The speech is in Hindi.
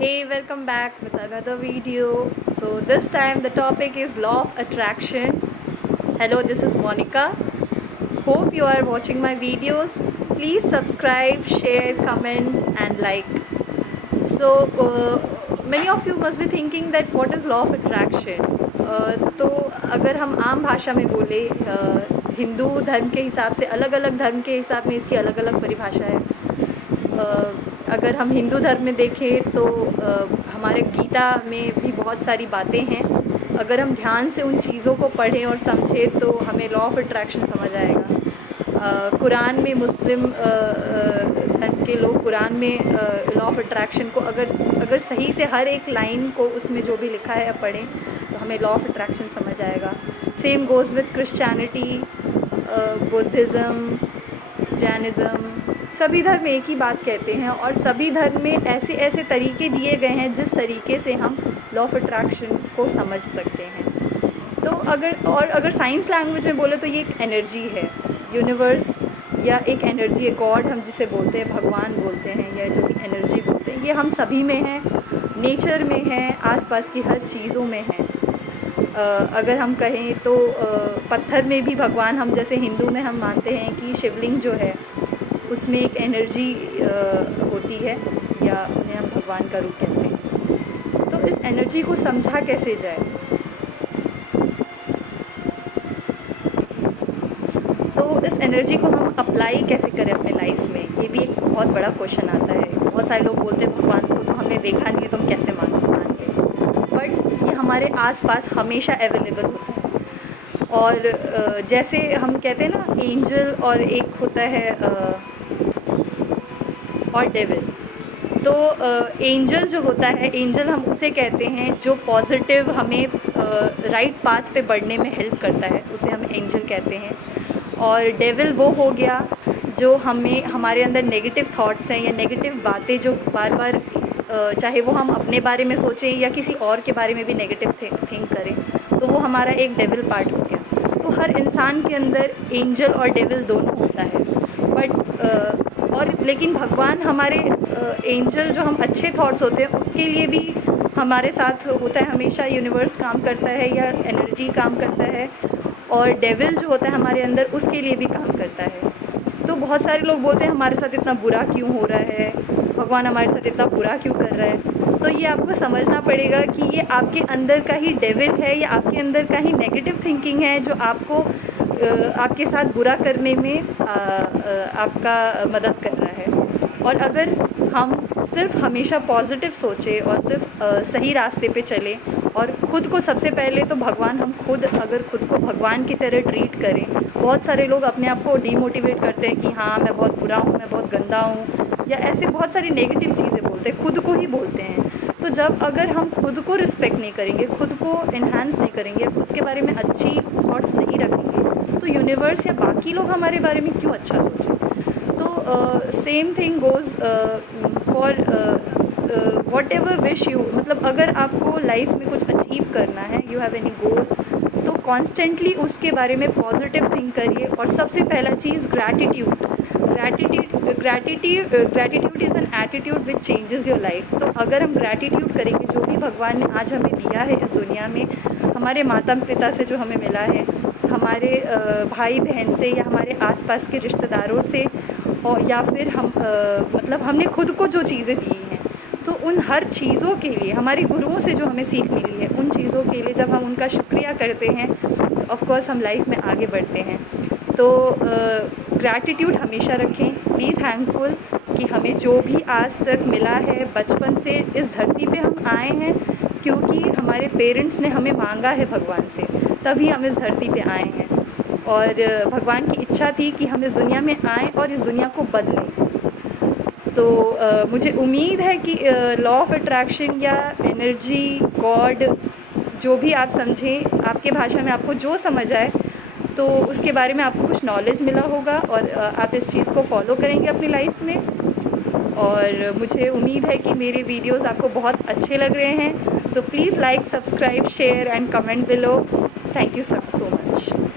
Hey, welcome back with another video. So, this time the topic is law of attraction. Hello, this is Monica. Hope you are watching my videos. Please subscribe, share, comment, and like. So, many of you must be thinking that what is law of attraction? तो अगर हम आम भाषा में बोले हिंदू धर्म के हिसाब से अलग अलग धर्म के हिसाब में इसकी अलग अलग परिभाषा है। अगर हम हिंदू धर्म में देखें तो हमारे गीता में भी बहुत सारी बातें हैं। अगर हम ध्यान से उन चीज़ों को पढ़ें और समझें तो हमें लॉ ऑफ अट्रैक्शन समझ आएगा। कुरान में मुस्लिम धर्म के लोग कुरान में लॉ ऑफ अट्रैक्शन को अगर सही से हर एक लाइन को उसमें जो भी लिखा है पढ़ें तो हमें लॉ ऑफ अट्रैक्शन समझ आएगा। Same goes with Christianity, Buddhism, Jainism, सभी धर्म एक ही बात कहते हैं और सभी धर्म में ऐसे ऐसे तरीके दिए गए हैं जिस तरीके से हम लॉ ऑफ अट्रैक्शन को समझ सकते हैं। तो अगर साइंस लैंग्वेज में बोले तो ये एक एनर्जी है, यूनिवर्स या एक एनर्जी है, गॉड हम जिसे बोलते हैं, भगवान बोलते हैं या जो भी एनर्जी बोलते हैं, ये हम सभी में है, नेचर में है, आसपास की हर चीज़ों में है। अगर हम कहें तो पत्थर में भी भगवान, हम जैसे हिंदू में हम मानते हैं कि शिवलिंग जो है उसमें एक एनर्जी होती है या उन्हें हम भगवान का रूप कहते हैं। तो इस एनर्जी को समझा कैसे जाए? तो इस एनर्जी को हम अप्लाई कैसे करें अपने लाइफ में, ये भी एक बहुत बड़ा क्वेश्चन आता है। बहुत सारे लोग बोलते हैं भगवान को तो हमने देखा नहीं है तो हम कैसे मान लें, बट ये हमारे आसपास हमेशा अवेलेबल होता है। और जैसे हम कहते हैं ना, एंजल और एक होता है और डेविल। तो एंजल जो होता है, एंजल हम उसे कहते हैं जो पॉजिटिव हमें राइट पाथ पे बढ़ने में हेल्प करता है, उसे हम एंजल कहते हैं। और डेविल वो हो गया जो हमें, हमारे अंदर नेगेटिव थॉट्स हैं या नेगेटिव बातें जो बार बार चाहे वो हम अपने बारे में सोचें या किसी और के बारे में भी नेगेटिव थिंक करें, तो वो हमारा एक डेविल पार्ट हो गया। तो हर इंसान के अंदर एंजल और डेविल दोनों होता है, बट लेकिन भगवान हमारे एंजल जो हम अच्छे थॉट्स होते हैं उसके लिए भी हमारे साथ होता है, हमेशा यूनिवर्स काम करता है या एनर्जी काम करता है। और डेविल जो होता है हमारे अंदर, उसके लिए भी काम करता है। तो बहुत सारे लोग बोलते हैं हमारे साथ इतना बुरा क्यों हो रहा है, भगवान हमारे साथ इतना बुरा क्यों कर रहा है। तो ये आपको समझना पड़ेगा कि ये आपके अंदर का ही डेविल है या आपके अंदर का ही नेगेटिव थिंकिंग है जो आपको आपके साथ बुरा करने में आपका मदद कर रहा है। और अगर हम सिर्फ हमेशा पॉजिटिव सोचें और सिर्फ सही रास्ते पे चलें और ख़ुद को सबसे पहले तो भगवान, हम खुद अगर ख़ुद को भगवान की तरह ट्रीट करें। बहुत सारे लोग अपने आप को डीमोटिवेट करते हैं कि हाँ मैं बहुत बुरा हूँ, मैं बहुत गंदा हूँ, या ऐसे बहुत सारी नेगेटिव चीज़ें बोलते हैं, खुद को ही बोलते हैं। तो जब अगर हम खुद को रिस्पेक्ट नहीं करेंगे, खुद को इन्हांस नहीं करेंगे, खुद के बारे में अच्छी थॉट्स नहीं रखेंगे, तो यूनिवर्स या बाकी लोग हमारे बारे में क्यों अच्छा सोचें। तो same thing goes for what ever wish you, मतलब अगर आपको लाइफ में कुछ अचीव करना है, यू हैव एनी गोल, तो कॉन्स्टेंटली उसके बारे में पॉजिटिव थिंक करिए। और सबसे पहला चीज़ gratitude is an attitude which changes your life. तो अगर हम ग्रैटिट्यूड करेंगे जो भी भगवान ने आज हमें दिया है इस दुनिया में, हमारे माता पिता से जो हमें मिला है, हमारे भाई बहन से या हमारे आसपास के रिश्तेदारों से, और या फिर हम मतलब हमने खुद को जो चीज़ें दी हैं, तो उन हर चीज़ों के लिए, हमारे गुरुओं से जो हमें सीख मिली है, उन चीज़ों के लिए जब हम उनका शुक्रिया करते हैं तो ऑफ कोर्स हम लाइफ में आगे बढ़ते हैं। तो ग्रैटिट्यूड हमेशा रखें, बी थैंकफुल कि हमें जो भी आज तक मिला है, बचपन से इस धरती पे हम आए हैं क्योंकि हमारे पेरेंट्स ने हमें मांगा है भगवान से, तभी हम इस धरती पे आए हैं। और भगवान की इच्छा थी कि हम इस दुनिया में आएँ और इस दुनिया को बदलें। तो मुझे उम्मीद है कि लॉ ऑफ अट्रैक्शन या एनर्जी, गॉड, जो भी आप समझें, आपके भाषा में आपको जो समझ आए, तो उसके बारे में आपको कुछ नॉलेज मिला होगा और आप इस चीज़ को फॉलो करेंगे अपनी लाइफ में। और मुझे उम्मीद है कि मेरे वीडियोस आपको बहुत अच्छे लग रहे हैं। So please like, subscribe, share and comment below. Thank you so much.